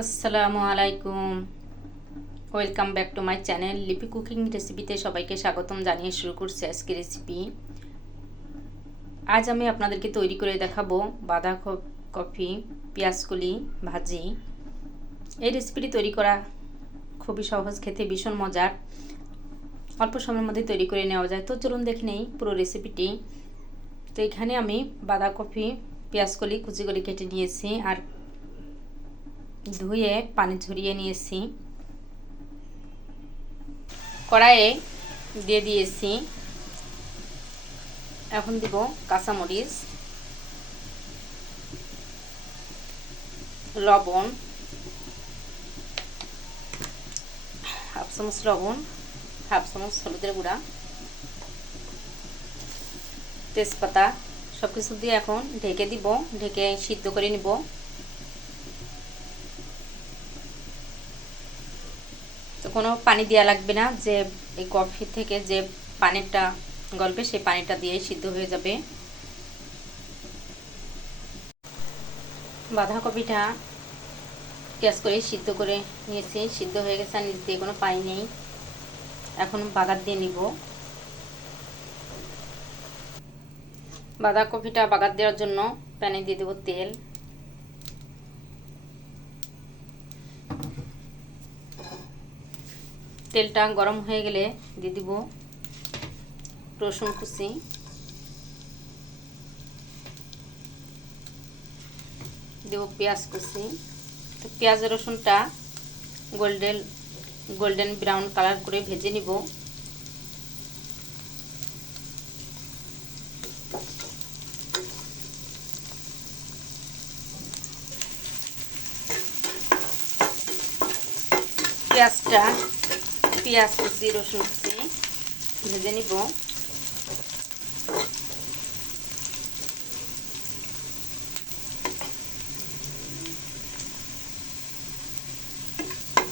আসসালামু আলাইকুম, welcome back to my channel লিপি কুকিং রেসিপিতে সবাইকে স্বাগতম জানিয়ে শুরু করছি আজকে রেসিপি। আজ আমি আপনাদেরকে তৈরি করে দেখাবো বাঁধাকপি পেঁয়াজকলি ভাজি। এই রেসিপিটি তৈরি করা খুবই সহজ, খেতে ভীষণ মজার, অল্প সময়ের মধ্যে তৈরি করে নেওয়া যায়। তো চলুন দেখে নেই পুরো রেসিপিটি। তো এখানে আমি বাঁধাকপি পেঁয়াজকলি কুচি করে কেটে নিয়েছি আর ধুয়ে পানি ঝরিয়ে নিয়েছি। কড়াইয়ে দিয়ে দিয়েছি, এখন দিব কাঁচামরিচ, লবণ, হাফ চামচ লবণ, হাফ চামচ হলুদের গুঁড়া, তেজপাতা, সব কিছু দিয়ে এখন ঢেকে দিব, ঢেকে সিদ্ধ করে নিব। তো কোনো পানি দেওয়া লাগবে না, যে এই কফি থেকে যে পানিটা গলবে সেই পানিটা দিয়ে সিদ্ধ হয়ে যাবে। বাঁধাকপিটা পেঁয়াজ করে সিদ্ধ করে নিয়েছি, সিদ্ধ হয়ে গেছে, আর নিচ দিয়ে কোনো পানি নেই। এখন বাগার দিয়ে নিব। বাঁধাকপিটা বাগার দেওয়ার জন্য প্যানে দিয়ে দেবো তেল। তেলটা গরম হয়ে গেলে দিয়ে দিব রসুন কুচি, দেব পেঁয়াজ কুচি। তো পেঁয়াজ রসুনটা গোল্ডেন ব্রাউন কালার করে ভেজে নিব। পেঁয়াজ কুচি রসুন কুচি ভেজে নিব।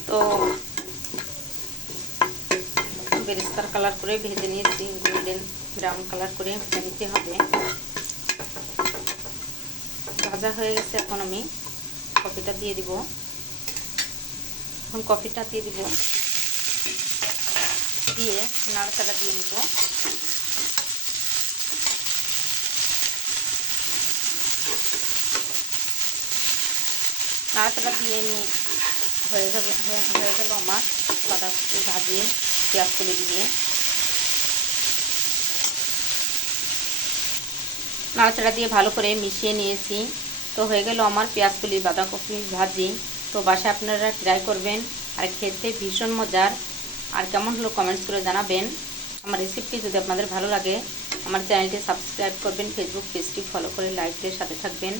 তো বেরেস্তার কালার করে ভেজে নিয়েছি, গোল্ডেন ব্রাউন কালার করে ভেজে নিতে হবে। ভাজা হয়ে গেছে, এখন আমি কফিটা দিয়ে দিব। এখন কফিটা দিয়ে দিব, দিয়ে নাড়াচাড়া দিয়ে নিব। নাড়াচাড়া দিয়ে নিয়ে হয়ে গেল আমার বাঁধাকপি ভাজি পেঁয়াজকলি দিয়ে। নাড়াচাড়া দিয়ে ভালো করে মিশিয়ে নিয়েছি। তো হয়ে গেল আমার পেঁয়াজকলি বাঁধাকপি ভাজি। তো বাসায় আপনারা ট্রাই করবেন, আর খেতে ভীষণ মজার। আর কেমন হলো কমেন্টস করে জানাবেন। আমার রেসিপিটি যদি আপনাদের ভালো লাগে আমার চ্যানেলটি সাবস্ক্রাইব করবেন, ফেসবুক পেজটি ফলো করে লাইক দিয়ে সাথে থাকবেন।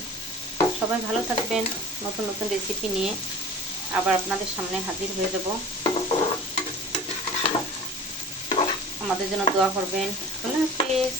সবাই ভালো থাকবেন। নতুন নতুন রেসিপি নিয়ে আবার আপনাদের সামনে হাজির হয়ে যাব। আমাদের জন্য দোয়া করবেন। আল্লাহ হাফেজ।